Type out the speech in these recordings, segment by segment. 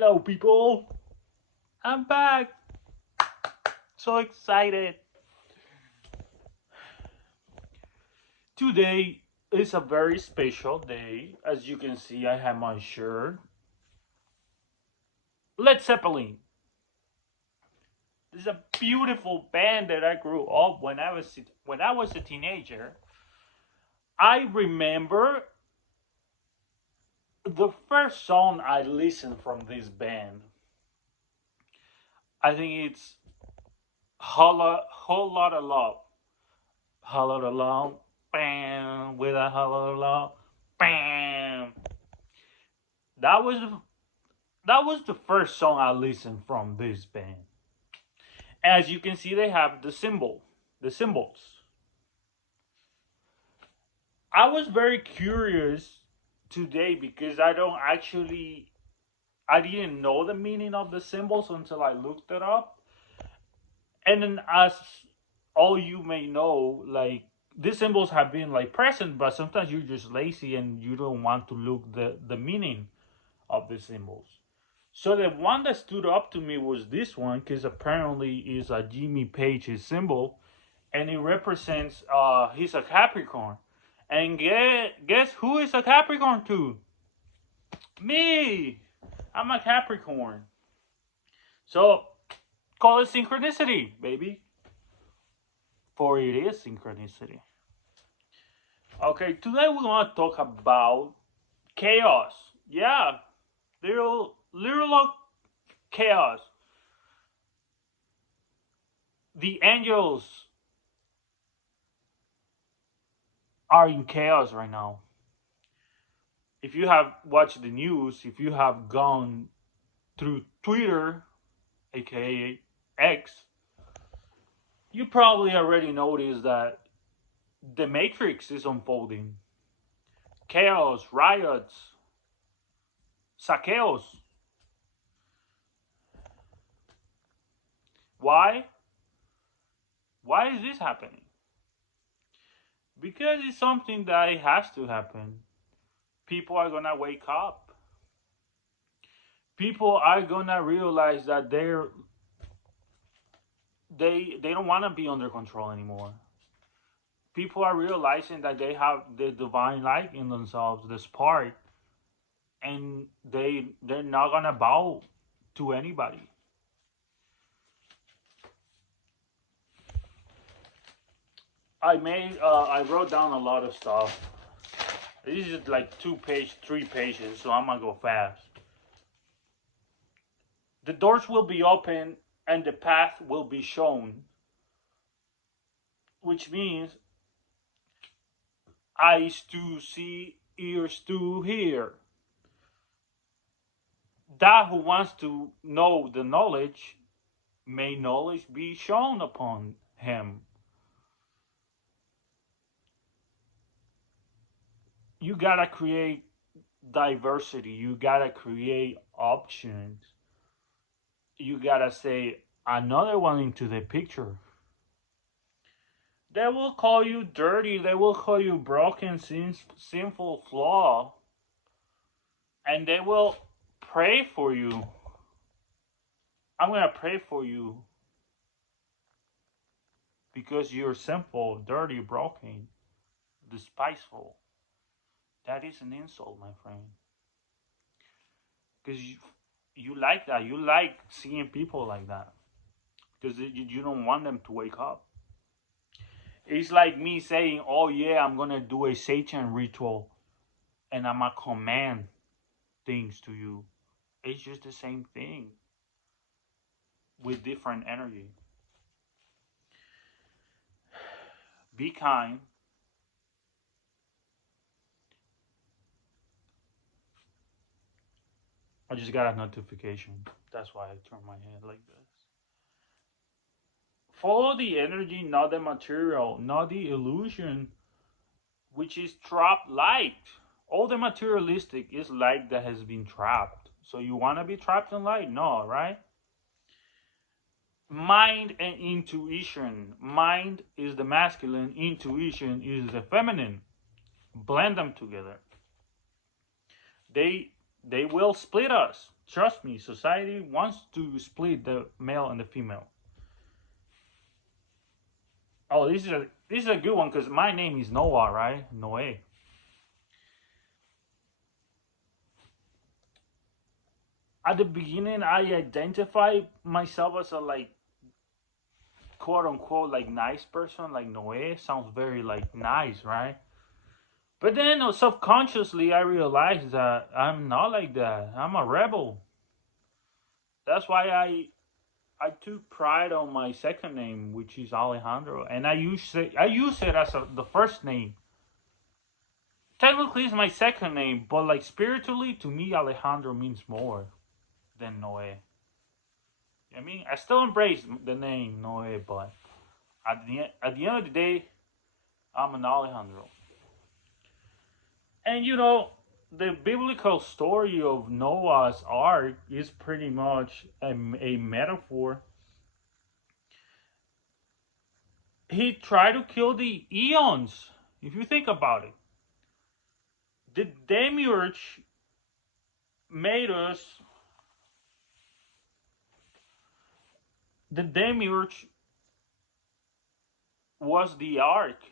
Hello, people. I'm back. So excited. Today is a very special day. As you can see, I have my shirt. Led Zeppelin. This is a beautiful band that I grew up when I was a teenager. I remember the first song I listened from this band. I think it's whole lot of love. Whole lot of love. Bam, with a whole lot of love. Bam. That was that was the first song I listened from this band. As you can see, they have the symbols. I was very curious today because I didn't know the meaning of the symbols until I looked it up. And then, as all you may know, like these symbols have been like present, but sometimes you're just lazy and you don't want to look the meaning of the symbols. So the one that stood up to me was this one because apparently is a Jimmy Page's symbol, and it represents he's a Capricorn, and guess who is a Capricorn to? Me. I'm a Capricorn. So call it synchronicity, baby, for it is synchronicity. Okay, today we're gonna talk about chaos. Yeah, little chaos. The angels are in chaos right now. If you have watched the news, if you have gone through Twitter, aka X, you probably already noticed that the Matrix is unfolding. Chaos, riots, saqueos. Why? Why is this happening? Because it's something that it has to happen. People are gonna wake up. People are gonna realize that they don't want to be under control anymore. People are realizing that they have the divine light in themselves, the spark, and they're not gonna bow to anybody. I wrote down a lot of stuff. This is like 3 pages, so I'm gonna go fast. The doors will be open and the path will be shown, which means eyes to see, ears to hear. That who wants to know the knowledge, may knowledge be shown upon him. You gotta create diversity, you gotta create options, you gotta say another one into the picture. They will call you dirty, they will call you broken, sinful, flaw, and they will pray for you. I'm gonna pray for you because you're sinful, dirty, broken, despiseful. That is an insult, my friend. Because you like that. You like seeing people like that. Because you don't want them to wake up. It's like me saying, oh yeah, I'm going to do a Satan ritual and I'm going to command things to you. It's just the same thing with different energy. Be kind. I just got a notification. That's why I turned my head like this. Follow the energy, not the material, not the illusion, which is trapped light. All the materialistic is light that has been trapped. So you want to be trapped in light? No, right? Mind and intuition. Mind is the masculine, intuition is the feminine. Blend them together. They they will split us. Trust me, society wants to split the male and the female. Oh, this is a good one because my name is Noah, right? Noe. At the beginning, I identify myself as a like quote unquote like nice person, like Noe sounds very like nice, right? But then subconsciously, I realized that I'm not like that. I'm a rebel. That's why I took pride on my second name, which is Alejandro, and I use it as the first name. Technically, it's my second name, but like spiritually, to me, Alejandro means more than Noe. I mean, I still embrace the name Noe, but at the end of the day, I'm an Alejandro. And the biblical story of Noah's Ark is pretty much a metaphor. He tried to kill the eons. If you think about it, the demiurge made us. The demiurge was the ark,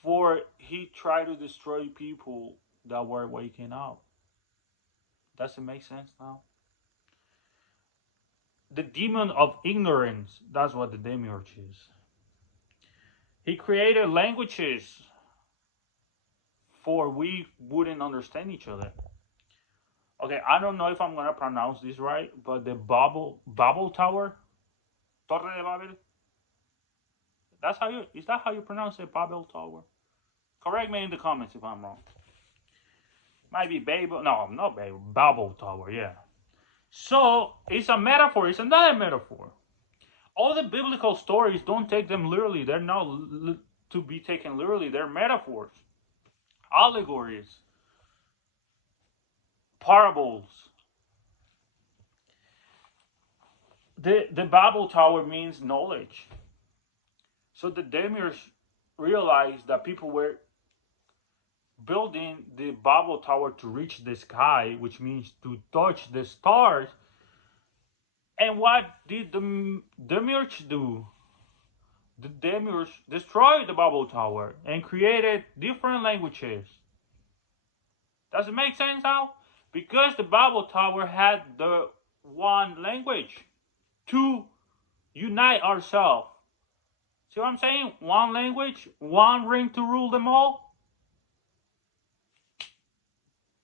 for he tried to destroy people that were waking up. Does it make sense now? The demon of ignorance, that's what the demiurge is. He created languages for we wouldn't understand each other. Okay, I don't know if I'm gonna pronounce this right, but the Babel Tower, Torre de Babel. Is that how you pronounce it, Babel Tower? Correct me in the comments if I'm wrong. Might be Babel. No, not Babel. Babel Tower. Yeah. So it's a metaphor. It's another metaphor. All the biblical stories, don't take them literally. They're not to be taken literally. They're metaphors, allegories, parables. The Babel Tower means knowledge. So the demiurge realized that people were building the Babel Tower to reach the sky, which means to touch the stars. And what did the demiurge do? The demiurge destroyed the Babel Tower and created different languages. Does it make sense now? Because the Babel Tower had the one language to unite ourselves. See what I'm saying? One language, one ring to rule them all.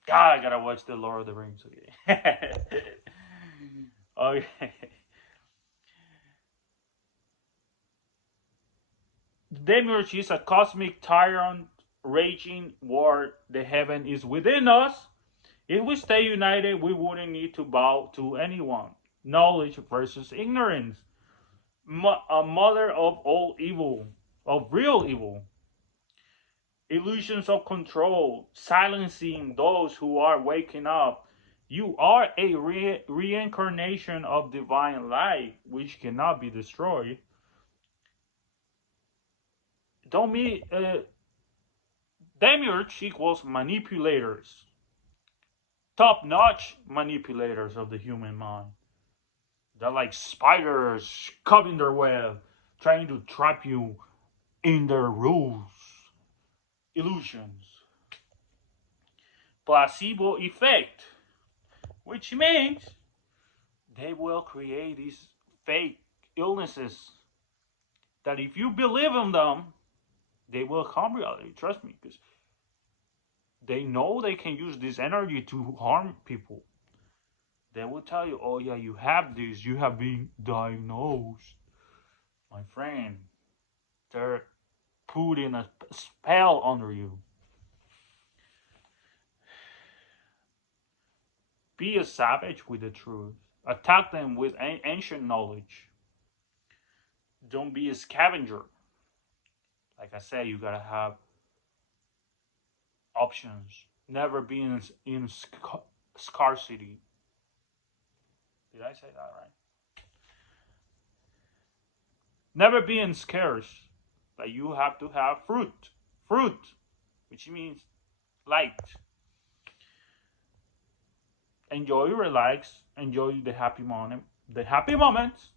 God, I gotta watch the Lord of the Rings again. Okay. The demiurge is a cosmic tyrant raging war. The heaven is within us. If we stay united, we wouldn't need to bow to anyone. Knowledge versus ignorance. A mother of all evil, of real evil. Illusions of control, silencing those who are waking up. You are a reincarnation of divine light, which cannot be destroyed. Don't be demiurge equals manipulators, top-notch manipulators of the human mind. They're like spiders caught in their web, trying to trap you in their rules. Illusions. Placebo effect, which means they will create these fake illnesses that if you believe in them, they will come reality. Trust me, because they know they can use this energy to harm people. They will tell you, oh yeah, you have this, you have been diagnosed. My friend, they're putting a spell under you. Be a savage with the truth. Attack them with ancient knowledge. Don't be a scavenger. Like I said, you gotta have options. Never be in scarcity. Did I say that right? Never be in scarce. Like you have to have fruit. Fruit, which means light. Enjoy, relax, enjoy the happy moment. The happy moments.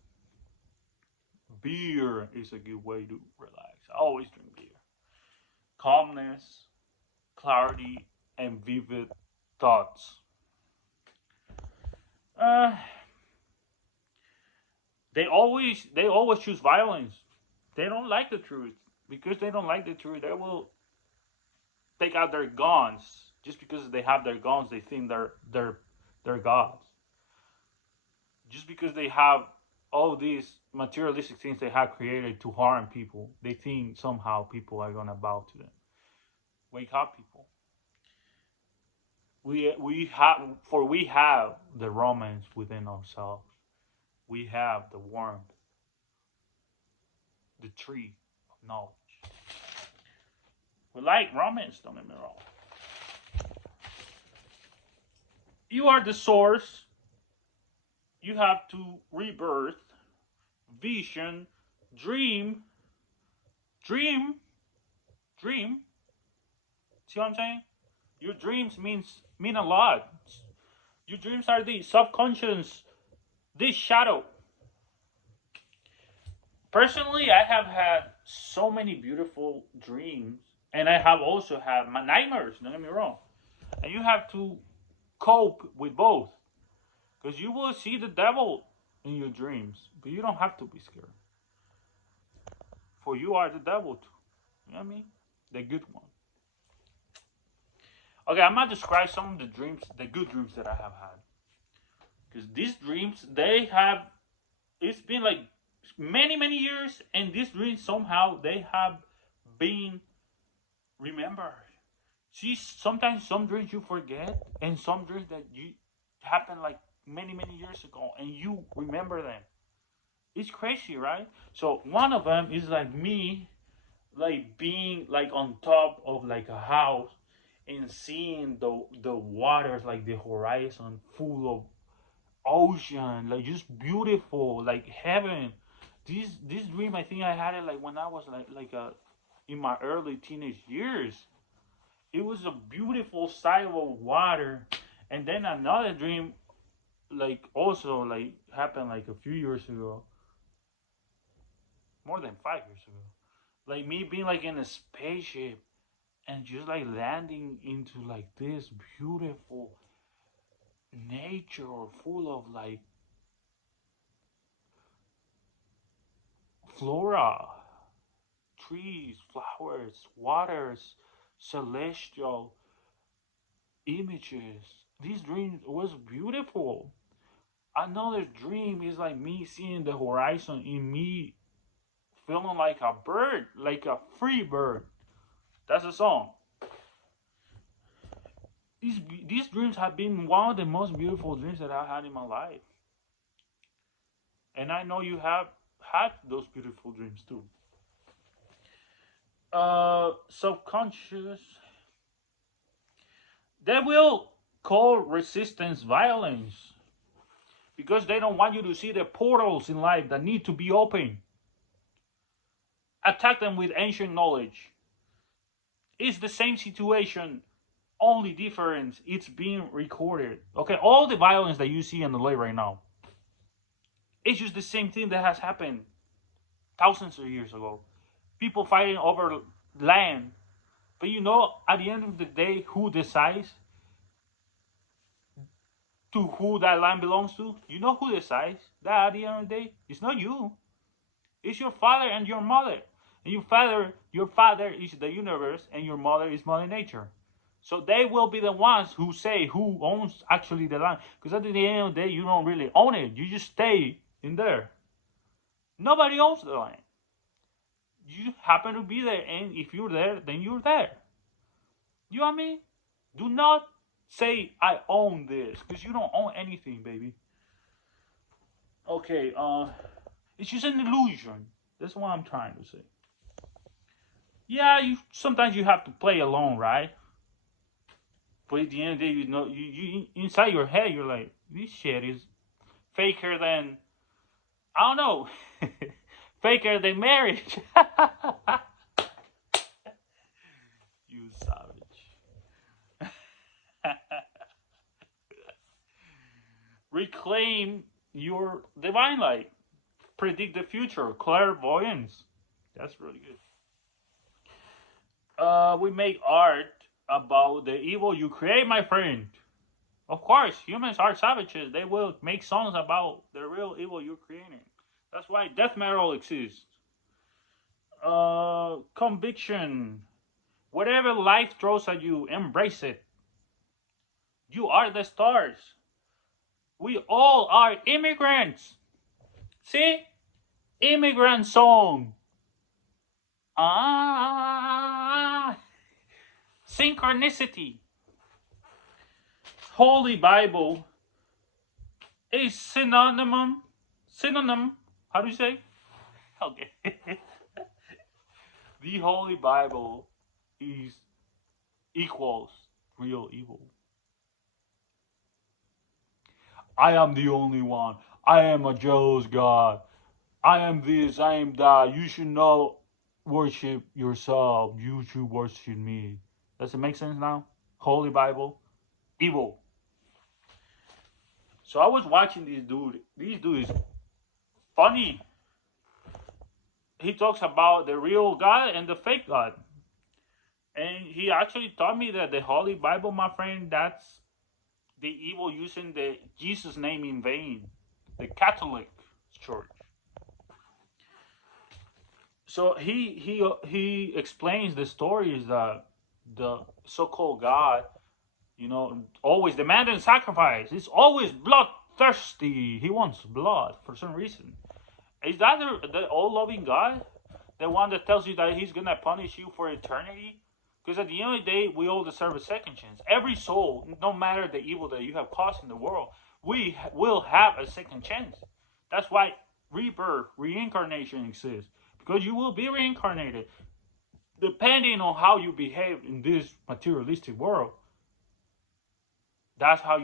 Beer is a good way to relax. I always drink beer. Calmness, clarity, and vivid thoughts. Uh, they always choose violence. They don't like the truth. Because they don't like the truth, they will take out their guns. Just because they have their guns, they think they're gods. Just because they have all these materialistic things they have created to harm people, they think somehow people are gonna bow to them. Wake up, people. We have the romance within ourselves. We have the warmth, the tree of knowledge. We like romance, don't get me wrong. You are the source. You have to rebirth, vision, dream, dream, dream. See what I'm saying? Your dreams mean a lot. Your dreams are the subconscious, this shadow. Personally, I have had so many beautiful dreams, and I have also had my nightmares. Don't get me wrong. And you have to cope with both, because you will see the devil in your dreams, but you don't have to be scared. For you are the devil too. You know what I mean? The good one. Okay, I'm gonna describe some of the dreams, the good dreams that I have had. Because these dreams, they have, it's been like many years, and these dreams somehow they have been remembered. See, sometimes some dreams you forget, and some dreams that you happened like many years ago, and you remember them. It's crazy, right? So one of them is like me, like being like on top of like a house and seeing the waters, like the horizon full of ocean, like just beautiful, like heaven. This dream, I think I had it like when I was like in my early teenage years. It was a beautiful sight of water, and then another dream, like also like happened like a few years ago, more than 5 years ago. Like me being like in a spaceship and just like landing into like this beautiful nature full of like flora, trees, flowers, waters, celestial images. This dream was beautiful. Another dream is like me seeing the horizon in me feeling like a bird, like a free bird. That's a song. These dreams have been one of the most beautiful dreams that I had in my life. And I know you have had those beautiful dreams too. Subconscious. They will call resistance violence because they don't want you to see the portals in life that need to be open. Attack them with ancient knowledge. It's the same situation, only difference it's being recorded. Okay, all the violence that you see in the LA right now, it's just the same thing that has happened thousands of years ago. People fighting over land. But you know, at the end of the day, who decides to who that land belongs to? You know who decides that at the end of the day? It's not you. It's your father and your mother. And your father is the universe, and your mother is Mother Nature. So they will be the ones who say who owns actually the land. Because at the end of the day, you don't really own it. You just stay in there. Nobody owns the land. You happen to be there, and if you're there, then you're there. You know what I mean? Do not say I own this, because you don't own anything, baby. Okay, it's just an illusion. That's what I'm trying to say. Yeah, you sometimes you have to play alone, right? But at the end of the day, you know, you inside your head, you're like, this shit is faker than I don't know, faker than marriage. You savage. reclaim your divine light, predict the future, clairvoyance. That's really good. We make art about the evil you create, my friend. Of course, humans are savages. They will make songs about the real evil you're creating. That's why death metal exists. Conviction. Whatever life throws at you, embrace it. You are the stars. We all are immigrants. See? Immigrant song. Ah. Synchronicity. Holy Bible is synonym. How do you say? Okay. The Holy Bible is equals real evil. I am the only one. I am a jealous God. I am this, I am that. You should not worship yourself. You should worship me. Does it make sense now? Holy Bible, evil. So I was watching this dude. This dude is funny. He talks about the real God and the fake God. And he actually taught me that the Holy Bible, my friend, that's the evil using the Jesus name in vain. The Catholic Church. So he explains the stories that the so-called God, always demanding sacrifice. He's always bloodthirsty. He wants blood for some reason. Is that the all-loving God? The one that tells you that he's going to punish you for eternity? Because at the end of the day, we all deserve a second chance. Every soul, no matter the evil that you have caused in the world, we will have a second chance. That's why rebirth, reincarnation exists. Because you will be reincarnated. Depending on how you behave in this materialistic world, that's how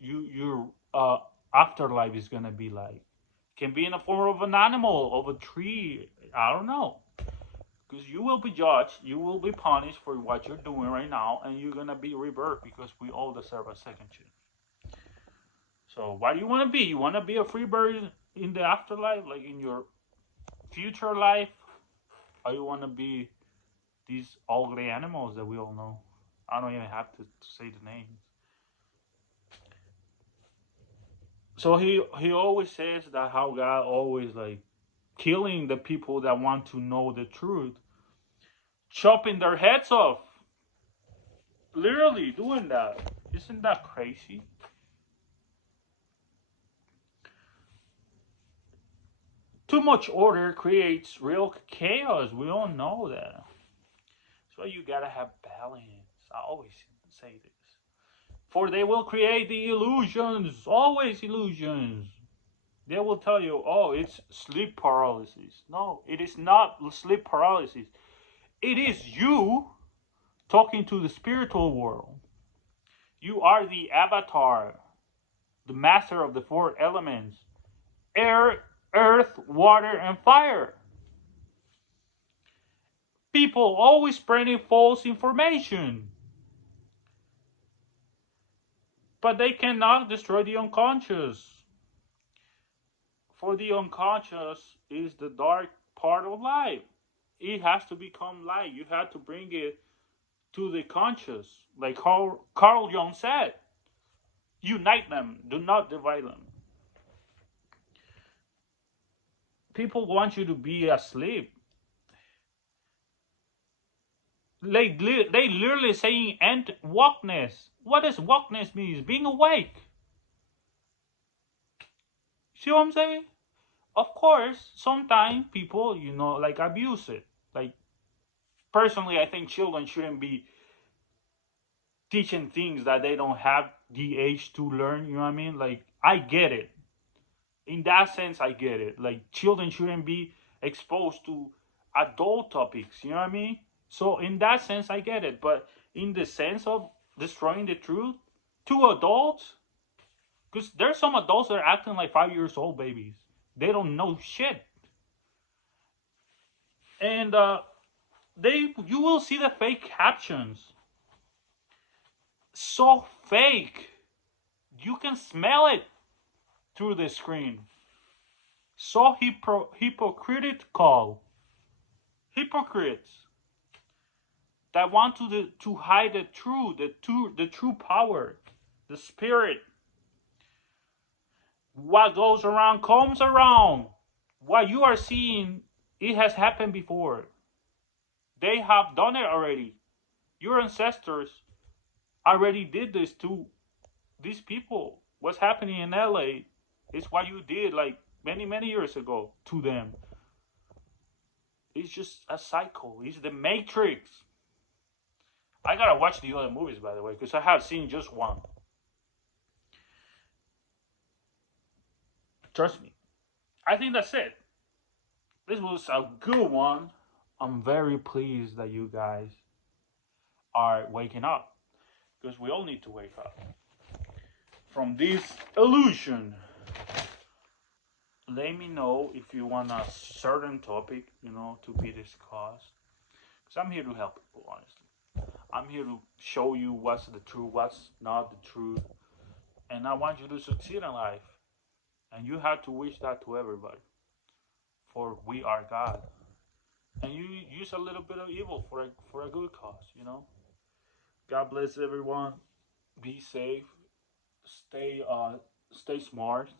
your afterlife is gonna be like. Can be in the form of an animal, of a tree. I don't know. Because you will be judged, you will be punished for what you're doing right now, and you're gonna be rebirth because we all deserve a second chance. So what do you want to be? You want to be a free bird in the afterlife, like in your future life, or you want to be these ugly animals that we all know? I don't even have to say the names. So he always says that how God always like killing the people that want to know the truth, chopping their heads off, literally doing that. Isn't that crazy? Too much order creates real chaos. We all know that. So you gotta have balance. I always say this. For they will create the illusions, always illusions. They will tell you, oh, it's sleep paralysis. No, it is not sleep paralysis. It is you talking to the spiritual world. You are the avatar, the master of the four elements: air, earth, water, and fire. People always spreading false information. But they cannot destroy the unconscious. For the unconscious is the dark part of life. It has to become light. You have to bring it to the conscious. Like Carl Jung said, unite them, do not divide them. People want you to be asleep. They literally saying and wokeness. What does wokeness mean? Being awake. See what I'm saying? Of course, sometimes people, like abuse it. Like, personally, I think children shouldn't be teaching things that they don't have the age to learn. You know what I mean? Like, I get it. In that sense, I get it. Like, children shouldn't be exposed to adult topics. You know what I mean? So, in that sense, I get it. But in the sense of destroying the truth to adults, because there's some adults that are acting like 5 years old babies. They don't know shit. And you will see the fake captions. So fake. You can smell it through the screen. So hypocritical. Hypocrites that want to hide the true power, the spirit. What goes around comes around. What you are seeing, it has happened before. They have done it already. Your ancestors already did this to these people. What's happening in LA is what you did like many, many years ago to them. It's just a cycle. It's the Matrix. I gotta watch the other movies, by the way, because I have seen just one. Trust me. I think that's it. This was a good one. I'm very pleased that you guys are waking up, because we all need to wake up from this illusion. Let me know if you want a certain topic, to be discussed. Because I'm here to help people, honestly. I'm here to show you what's the truth, what's not the truth. And I want you to succeed in life. And you have to wish that to everybody. For we are God. And you use a little bit of evil for a good cause, God bless everyone. Be safe. Stay smart.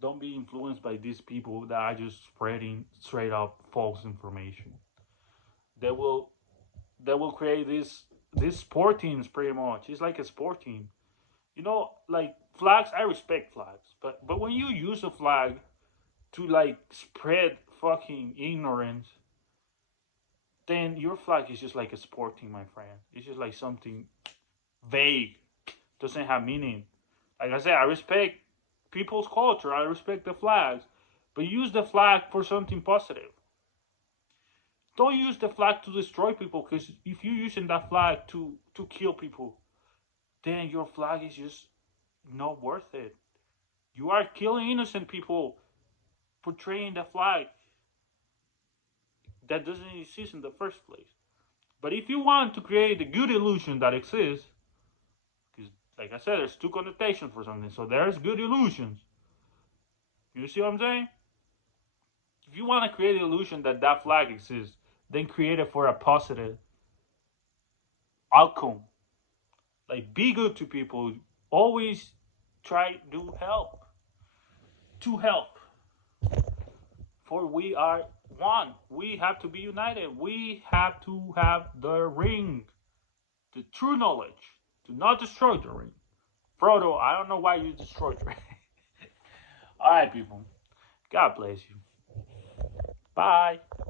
Don't be influenced by these people that are just spreading straight up false information. They will create these sport teams pretty much. It's like a sport team. Like flags, I respect flags. But when you use a flag to like spread fucking ignorance, then your flag is just like a sport team, my friend. It's just like something vague. Doesn't have meaning. Like I said, I respect people's culture. I respect the flags. But use the flag for something positive. Don't use the flag to destroy people, because if you're using that flag to kill people, then your flag is just not worth it. You are killing innocent people portraying the flag that doesn't exist in the first place. But if you want to create the good illusion that exists, because like I said, there's two connotations for something, so there's good illusions. You see what I'm saying? If you want to create the illusion that that flag exists, then create it for a positive outcome. Like, be good to people. Always try to help. To help. For we are one. We have to be united. We have to have the ring. The true knowledge. Do not destroy the ring. Frodo, I don't know why you destroyed the ring. Alright, people. God bless you. Bye.